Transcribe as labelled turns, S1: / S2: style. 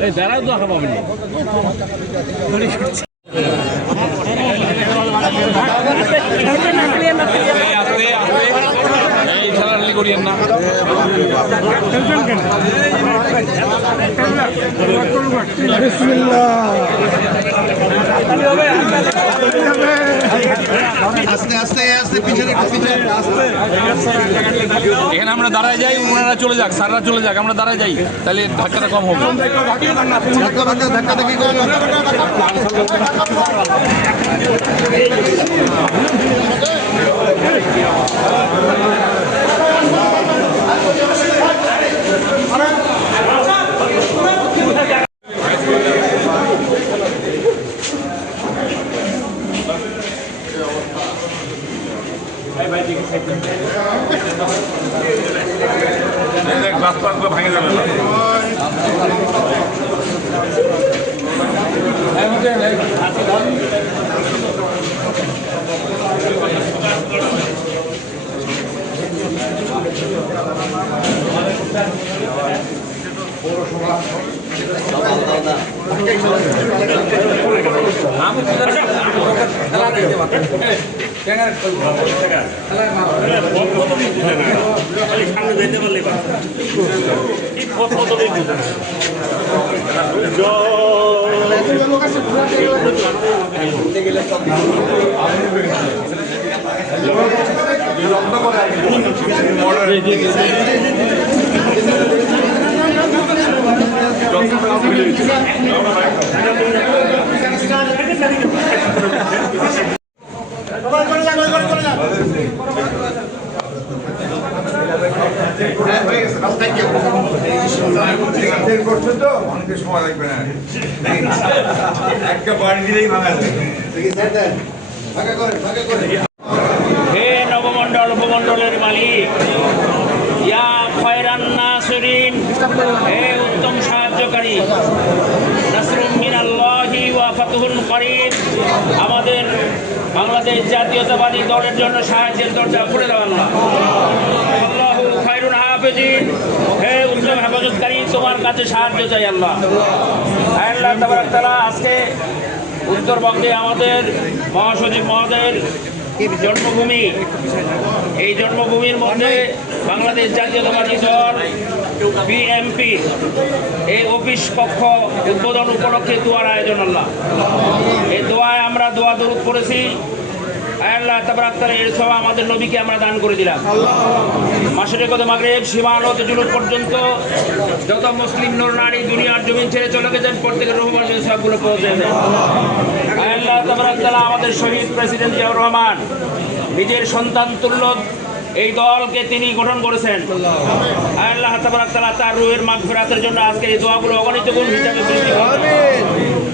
S1: এই দাঁড়াও তো পাবেন বলি এই আস্তে আস্তে এই ঠেলাঠেলি করিয়েন না এখানে আমরা দাঁড়ায় যাই ওনারা চলে যাক স্যাররা চলে যাক আমরা দাঁড়ায় যাই তাহলে ধাক্কাটা কম হবে।
S2: ধাক্কা
S1: Thank
S3: you. করছেন তো অনেকের সময় লাগবে না একটা বাড়ি দিলেই ভাঙা যাবে
S4: নবমণ্ডল উপমণ্ডলের মালিক হে আমাদের বাংলাদেশ জাতীয়তাবাদী দলের জন্য সাহায্যের দরজা খুলে দাও আল্লাহ আল্লাহু খায়রুন হাফেজিন। হে উত্তম হেফাজতকারী, তোমার কাছে সাহায্য চাই আল্লাহ। আল্লাহ আজকে উত্তরবঙ্গে আমাদের মহাসচিব মহোদয়ের জন্মভূমি, এই জন্মভূমির মধ্যে বাংলাদেশ জাতীয়তাবাদী দল বিএমপি এই অফিস কক্ষ উদ্বোধন উপলক্ষে দোয়ার আয়োজন আল্লাহ। এই দোয়ায় আমরা দোয়া দরুদ করেছি আল্লাহ তাবারাক তাআলা এর সব আমাদের নবীকে আমরা দান করে দিলাম। মাসের কত মাগরেব সীমানত জুলুক পর্যন্ত যত মুসলিম নর, নারী দুনিয়ার জমিন ছেড়ে চলে গেছেন, প্রত্যেকের রহমান সবগুলো পৌঁছে আয় আল্লাহ তাবারাক তাআলা আমাদের শহীদ প্রেসিডেন্ট জিয়াউর রহমান, নিজের সন্তান তুল্য এই দলকে তিনি গঠন করেছেন আল্লাহ তার রুহের মাগফিরাতের জন্য আজকে এই দোয়াগুলো অগণিত গুণ হিসাবে।